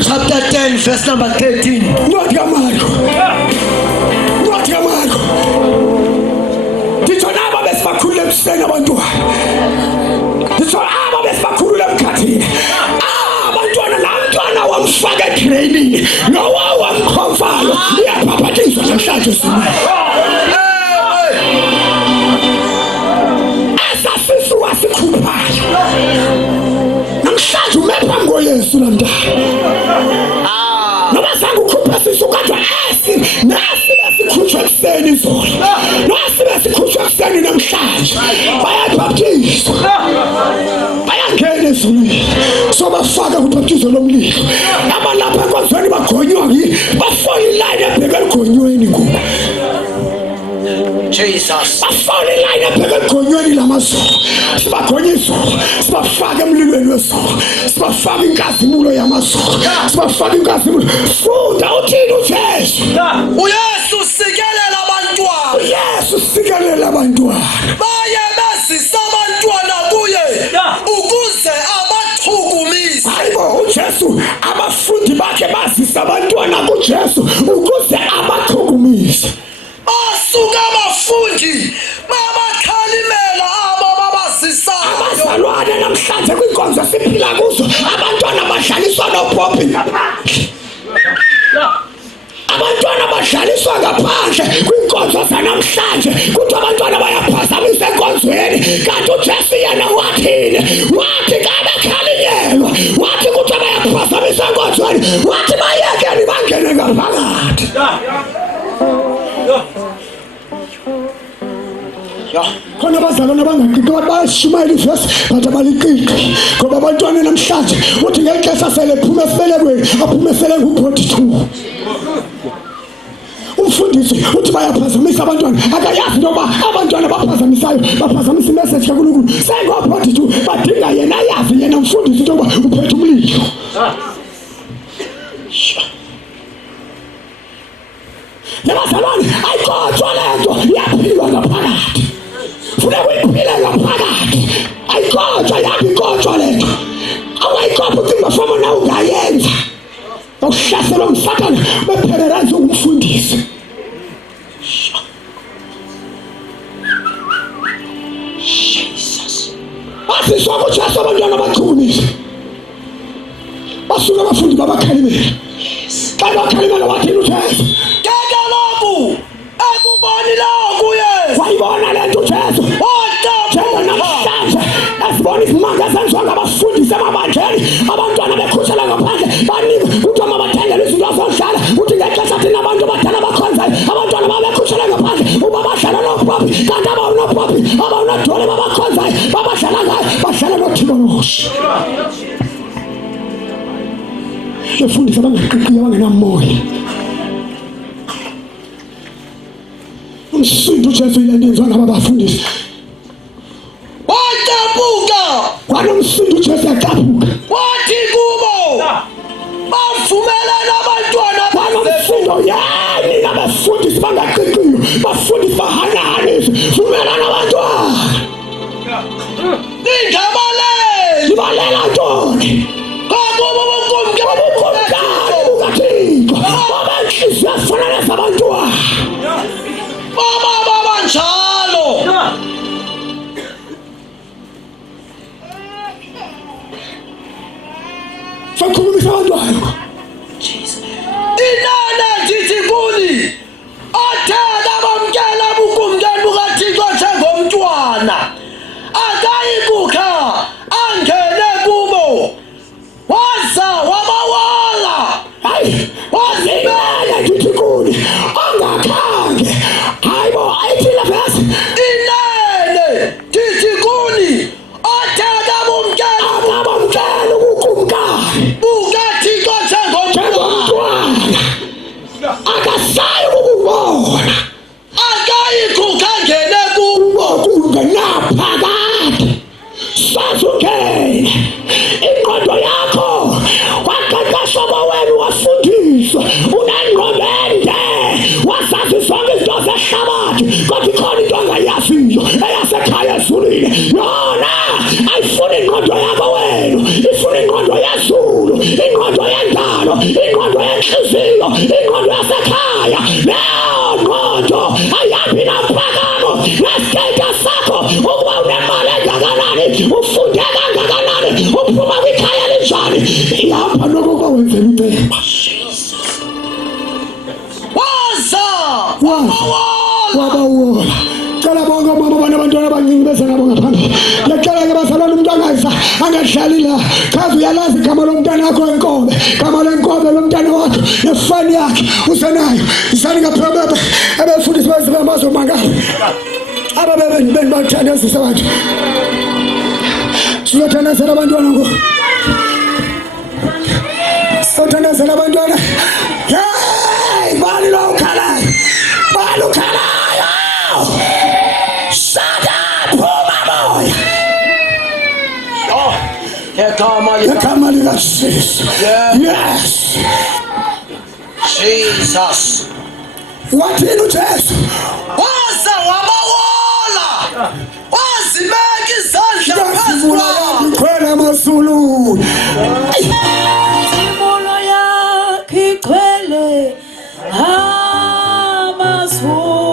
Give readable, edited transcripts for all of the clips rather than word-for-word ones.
Chapter 10, verse number 13. Not your Marco. Not your Marco. Titonaba bespakulem sena bandua. Titonaba bespakulem katin. Bandua na Antwana wamfaga training. No one confirm. Ya papa tinso na shaje sima. Asa sisu wasikupa. Namshaju mepa ngo Yesu nanda. Nabasangu kupa sisu katwa nasi kuchwa kuseni zolo. Nasi kuchwa kuseni namshaju. Baya baptizo. Baya ngene zulu. So bafaka kubaptizo lomlilo. Abalapha kwazweni bagonywa bafole line ebheka egonyweni ngubo. Jesus. Bafole line ebheka egonyweni lamazulu. Sibagonyiswa. Sibafaka emlilweni wesolo. Sibafaka inkazimulo yamazulu. Sibafaka inkazimulo. Funda uthini uJesu. uYesu sikelela abantwana. uYesu sikelela abantwana. Baye besisa abantwana kuye ukuze abathukumise. Hayibo uJesu abafundi bakhe basisa abantwana kuJesu ukuze abathukumise. Basuka abafundi babakhalimela abo babasisayo. Abazalwane namhlanje kwinkonzo siphila kuzo abantwana badlaliswa noPopi ngaphandle. Abantwana badlaliswa ngaphandle kwinkonzo zanamhlanje kuthi abantwana bayaphazamisa enkonzweni kanti uJesu yena wathini? Wathi kabakhalinyelwa, wathi kuthi bayaphazamisa enkonzweni, wathi bayekele bangene ngaphakathi. khona abazalwane abangaqiqi bayashumayela ivesi but abaliqiqi ngoba abantwana namhlanje uthi ngexesha sele phume esibelekweni aphume sele ngu-42. Umfundisi uthi bayaphazamisa abantwana akayazi into yoba abantwana baphazamisayo baphazamisa imeseji kaNkulunkulu sengo-42 badinga yena ayazi yena umfundisi into yoba uphethe umlilo. Nabazalwane ayikotshwa le nto iyaphilwa ngaphakathi funeka uyiphile ngaphakathi ayikotshwa yakikotshwa le nto awayikopha ucinga fama na ungayenza bawuhlaselwa umsatana bepheleleza umfundisi. Jesus basiswa kuJesu abantwana bachukumisa basuka abafundi babakhalimela xa bakhalimela wathini uJesu akuboni lokhu Yesu wayibona le nto Jesu namhlanje asibona isimanga esenziwa ngabafundisi emabandleni abantwana bekhutshela ngaphandle banika kuthiwa mabathengele izinto zodlala uthi ngexesha thina abantu abadala bakhonzayo abantwana babekhutshela ngaphandle uba badlala nopopi kanti abawunopopi abawunodole babakhonzayo babadlala ngayo badlala nothiboloshi. Befundisi abangaqiqiyo abangenamoya umsindo uJesu ilandenzwa ngaba bafundisi wadabuka kwanomsindo uJesu yadabuka wathi kubo bavumelana abantwana banomsindo yani nabafundisi bangaqiqiyo bafundisi bahananisi vumelana abantwana ningabaleli balela ntoni kakubo bokumke bokumkani bukathixo babanhliziyo afanele zabantwana baba njalo fakhulumisa abantwana inana ndithi kuni othela bamkela bukumkani bukathixo njengomntwana akayikukha angene kubo waza wabawala wazibela ndithi kuni ongakhange hayibo ayithile phasi inene ndithi kuni othela bamkela ukukumkani bukathixo njengomntwana akasayi ukubona akayikukha angene kubo kungenaphakade sasukele ingqondo yakho waqeqeshwa bawenu wafundiswa unengqondo ende wazazi zonke izinto zehlabathi kodwa ikhona into angayaziyo eyasekhaya ezulwini yona ayifuni ingqondo yakho wenu ifuna ingqondo yezulu ingqondo yendalo ingqondo yenhliziyo ingqondo yasekhaya leyo ngqondo ayabi naphakamo nesiteta sakho ukuba unemali engakanani ufunde kangakanani uphuma kwikhaya linjani ihamba nokukwenza impela waza wabawola cela bonke mama banabantwana abancinci beze nabo ngaphandle ngecela ke bazalwane umuntu angadlali la kazi uyalazi igama lomntwana wakho wenkobe igama lenkobe lomntwana wakho nefani yakhe usenayo isani ngaphambebe abefundisi bezibamazomangala ababebeni bathandazisa abantu sizothandazela abantwana ngo sizothandazela abantwana bani lo ukhalayo bani ukhalayo shut up phuma moya Ekama likaJesu yes Jesus wathini uJesu waza wabawala wazibeka izandla phezu kwabo khwela amazulu Simulo yakhe igcwele amazulu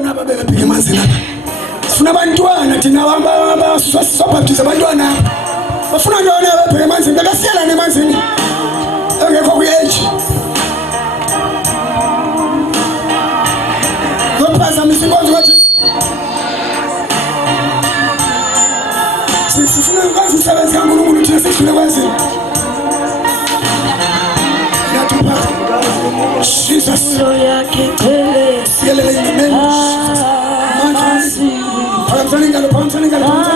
abantwana ababebephi emanzini apha. Sifuna abantwana thina abasabhaptiza abantwana. Bafuna ntoni abebephi emanzini? Bekasiyelana emanzini. Engekho kwi-age. Ngophazamisa inkonzo kathi. Sifuna ukwazi umsebenzi kaNkulunkulu thina sidlule kwenzini. Jesus. Phakamsani ngalo.